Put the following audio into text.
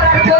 Let's go.